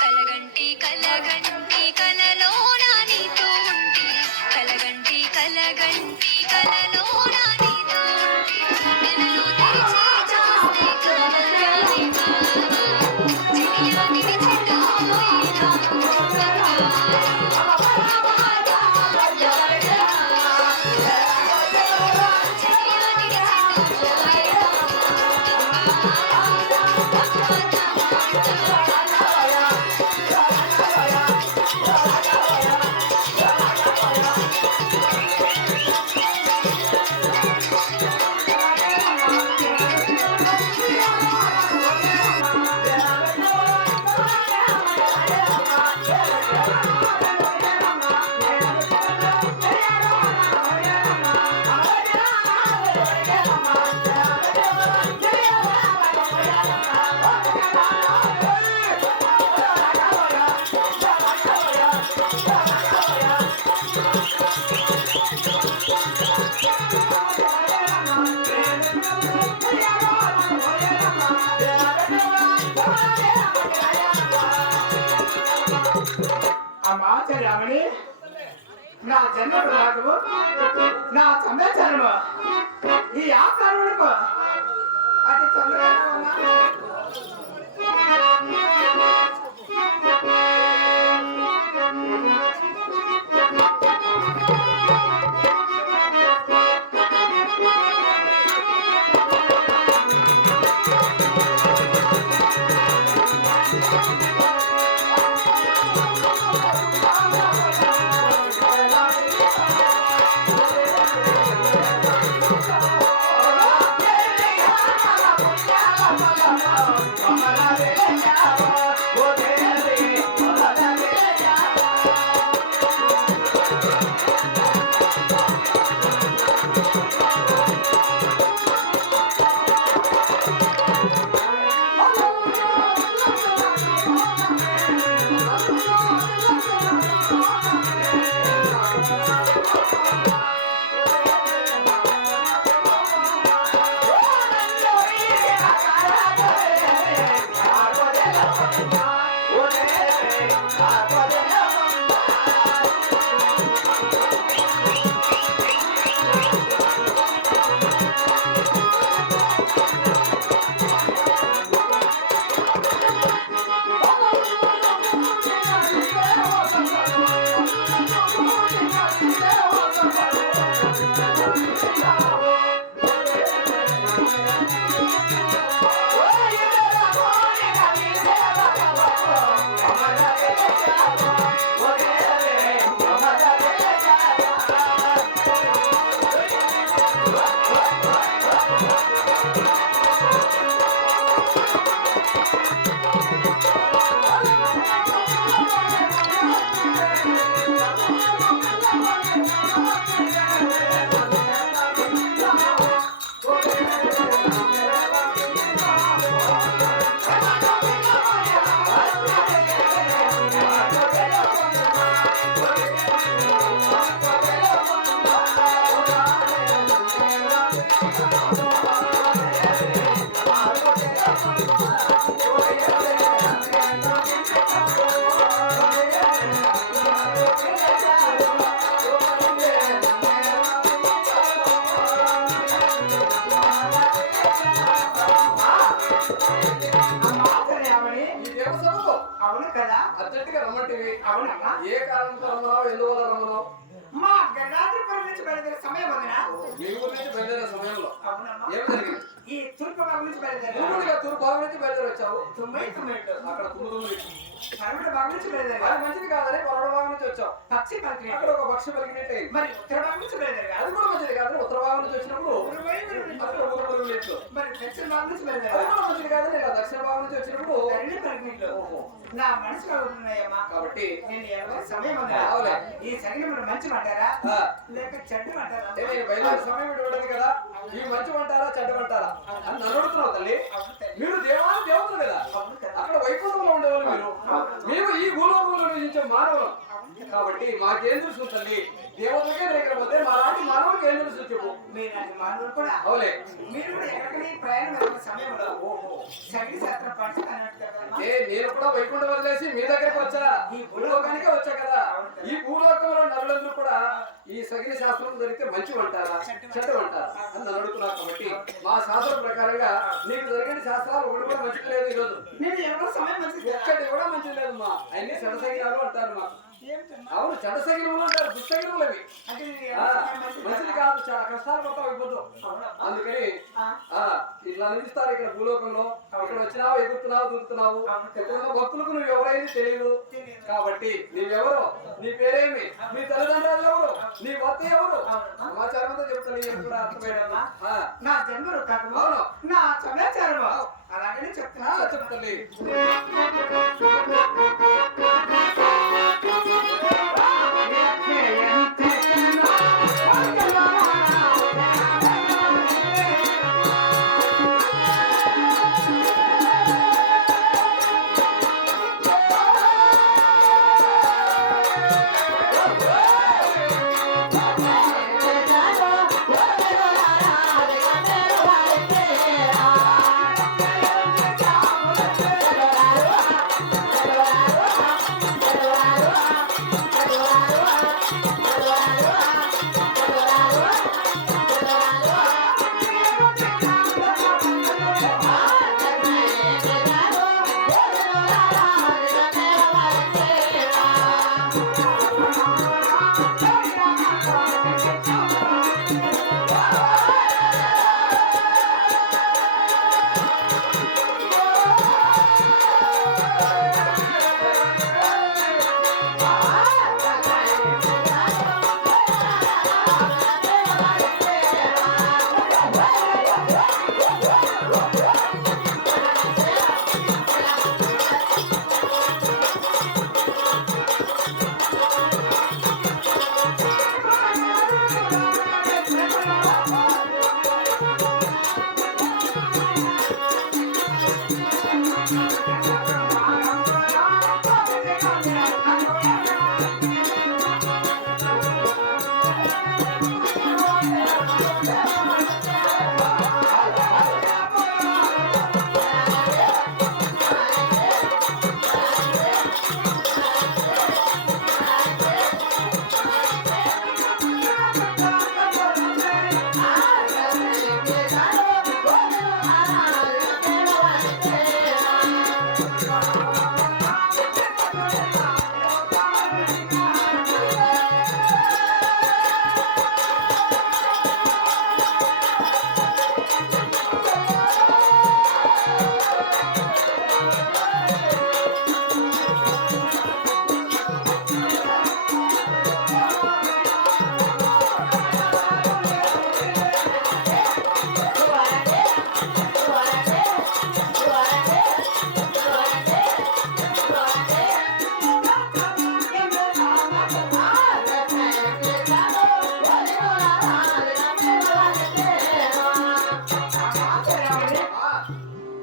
కలగంటి కలగంటి కలలో నానితో ఉంటే కలగంటి కలగంటి కలలో నానితో కలలో తెరిచి చూస్తే కలయాలిగా చిడియానిది చిట్టోయిలా ఆచార్యమని నా జన్మడు నాకు నా సంవత్సరము ఈ ఆకారులకు అతి తొందరగా అవును కదా అర్జెంటుగా రమ్మంటివి. అవునమ్మా. ఏ కారణంతో రమ్మన్నావు, ఎందువల్ల రమ్మన్నావు? మా గంగాధరపురం నుంచి బయలుదేరే సమయం వదినా. మీ ఊరి నుంచి బయలుదేరే సమయంలో అవునమ్మా. ఏం జరిగింది? ఈ తూర్పు భాగం నుంచి బయలుదేరా. తూర్పు భాగం నుంచి బయలుదేరి వచ్చావు. అక్కడ తుమ్ముడు పరమడ భాగం నుంచి బయలుదేరా. అది మంచిది కాదని పరమడ భాగం నుంచి వచ్చావు. పక్షి పలికి అక్కడ ఒక పక్షి పలికినట్టే. మరి ఉత్తర భాగం నుంచి బయలుదేరా. అది కూడా మంచిది కాదని ఉత్తర భాగం నుంచి వచ్చినప్పుడు అక్కడ ఊరు పలికినట్లు. మరి దక్షిణ భాగం నుంచి బయలుదేరా. అది కూడా మంచిది కాదని ఇలా దక్షిణ భాగం నుంచి వచ్చినప్పుడు రెండు పలికినట్లు. నా మనసులో ఉంటున్నాయమ్మా. కాబట్టి నేను ఎవరి సమయం ఉందా? ఈ సంగీతం మంచి అంటారా లేక చెడ్డ అంటారా? నేను బయలుదేరే సమయం ఇవ్వలేదు కదా. ఈ మంచి అంటారా చెడ్డ అంటారా? అని నన్ను అడుగుతున్నావు తల్లి. మీరు దేవతలు కదా, అక్కడ వైకుంఠంలో ఉండేవాళ్ళు మీరు. మేము ఈ భూలోకంలో నివసించే మానవులు కాబట్టి మాకేం తెలుసు తల్లి? దేవతలకే లేకపోతే మా లాంటి మానవులకి ఏం తెలుసు చెప్పు. మీలాంటి మానవులు కూడా అవులే, మీరు కూడా ఎక్కడికి ప్రయాణం వెళ్ళిన సమయంలో సగటి శాస్త్రం పంచుతానంట కదమ్మా. నేను కూడా వైకుంఠం వదిలేసి మీ దగ్గరికి వచ్చా, ఈ భూలోకానికే వచ్చా కదా. ఈ భూలోకంలో నరులందరూ కూడా ఈ సగిన శాస్త్రం జరిగితే మంచి అంటారా చెడ్డ అంటారా అని నన్ను అడుగుతున్నారు. కాబట్టి మా శాస్త్రం ప్రకారంగా నీకు జరిగిన శాస్త్రాలు ఒకటి కూడా మంచిది లేదు. ఈ రోజు నేను ఎవరో సమయం మంచిది ఒక్కటి కూడా మంచిది లేదు మా. అన్ని చెడ్డ సగినాలు అంటారు మాకు. ఏమిటమ్మా? అవును, చెడ్డ సగినములు అంటారు, దుస్సగినములు అవి. అంటే నేను ఆ, ఎవరో సమయం మంచిది మంచిది కాదు, చాలా కష్టాలు పడతావు అయిపోతావు. అందుకని ఇట్లా నిలుస్తారు ఇక్కడ భూలోకంలో. ఇక్కడ వచ్చినావు, ఎగురుతున్నావు, దూకుతున్నావు. ఎక్కడున్న భక్తులకు నువ్వు ఎవరైనా తెలియదు. కాబట్టి నీవెవరు, నీ పేరేమి, నీ తల్లిదండ్రులు ఎవరు, నీ భర్త ఎవరు, సమాచారం అంతా చెప్తాను. నేను కూడా అర్థమైనమ్మా. నా జన్మలు కాదు, అవును, నా సమాచారం అలాగనే చెప్తున్నా. చెప్తాను.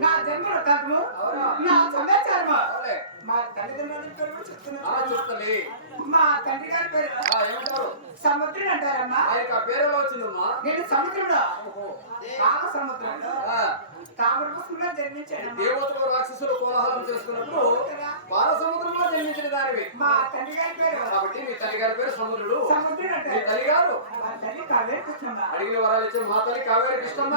నా జన్మలు కాదు, నా సమాచారం మా తల్లిదండ్రుల పేరు కూడా చెప్తున్నా. చెప్తాలి. మా తండ్రి గారి పేరు ఏమంటారు? సముద్రం అంటారమ్మా. ఆ యొక్క పేరు ఎలా వచ్చిందమ్మా? నేను సముద్రంలో కామ సముద్రంలో తామరపుష్పంలో జన్మించాను. దేవతలు రాక్షసులు కోలాహలం చేసుకున్నప్పుడు బాలసముద్రంలో జన్మించిన దానివి. మా తండ్రి గారి పేరు కాబట్టి మీ తల్లి గారి పేరు సముద్రుడు. సముద్రం మీ అంటారు. తల్లి గారు మా తల్లి కావేరి కృష్ణమ్మ. అడిగిన వరాలు ఇచ్చే మా తల్లి కావేరి కృష్ణమ్మ.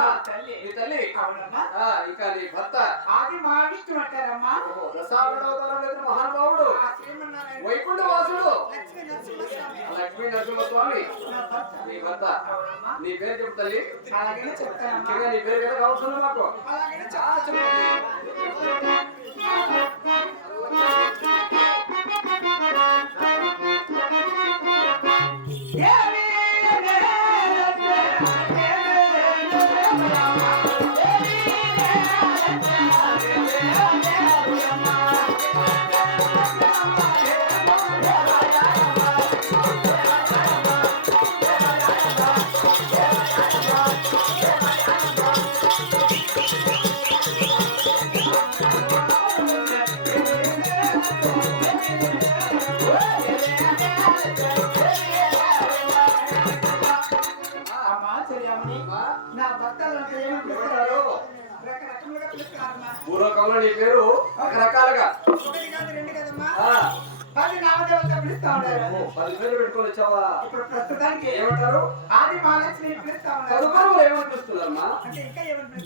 మీ తల్లి అవునమ్మా. ఇంకా నీ భర్త ఆది మహావిష్ణువు అంటారమ్మా. దశావతారంలో ఎదురు మహానుభావుడు ఆ శ్రీమన్నారాయణ వైకుంఠ వాసుడు లక్ష్మీ నరసింహస్వామి లక్ష్మీ నరసింహస్వామి. నా భర్త. నీ భర్త. అవునమ్మా. నీ పేరు చెప్పు తల్లి. అలాగనే చెప్తానమ్మా. ముఖ్యంగా నీ పేరు కదా కావాల్సింది మాకు. అలాగనే చెప్పండి. చెప్తానమ్మా. భక్తాలు అంటే ఏమని పిలుస్తారు? ఏమంటారు? రకరకాలుగా పిలుస్తారమ్మా. భూలోకంలో నీ పేరు రకరకాలుగా ఒకటి కాదు, రెండు కదమ్మా. ఆ, 10 నామదేవతలు పిలుస్తా ఉన్నారు. 10 పేర్లు పెట్టుకొని వచ్చావా? ఇప్పుడు ప్రస్తుతానికి ఏమంటారు? ఆది మహాలక్ష్మి పిలుస్తా ఉన్నారు. చదువుకోవడం ఏమని పిలుస్తున్నారమ్మా? అంటే ఇంకా ఏమని పిలుస్తారు?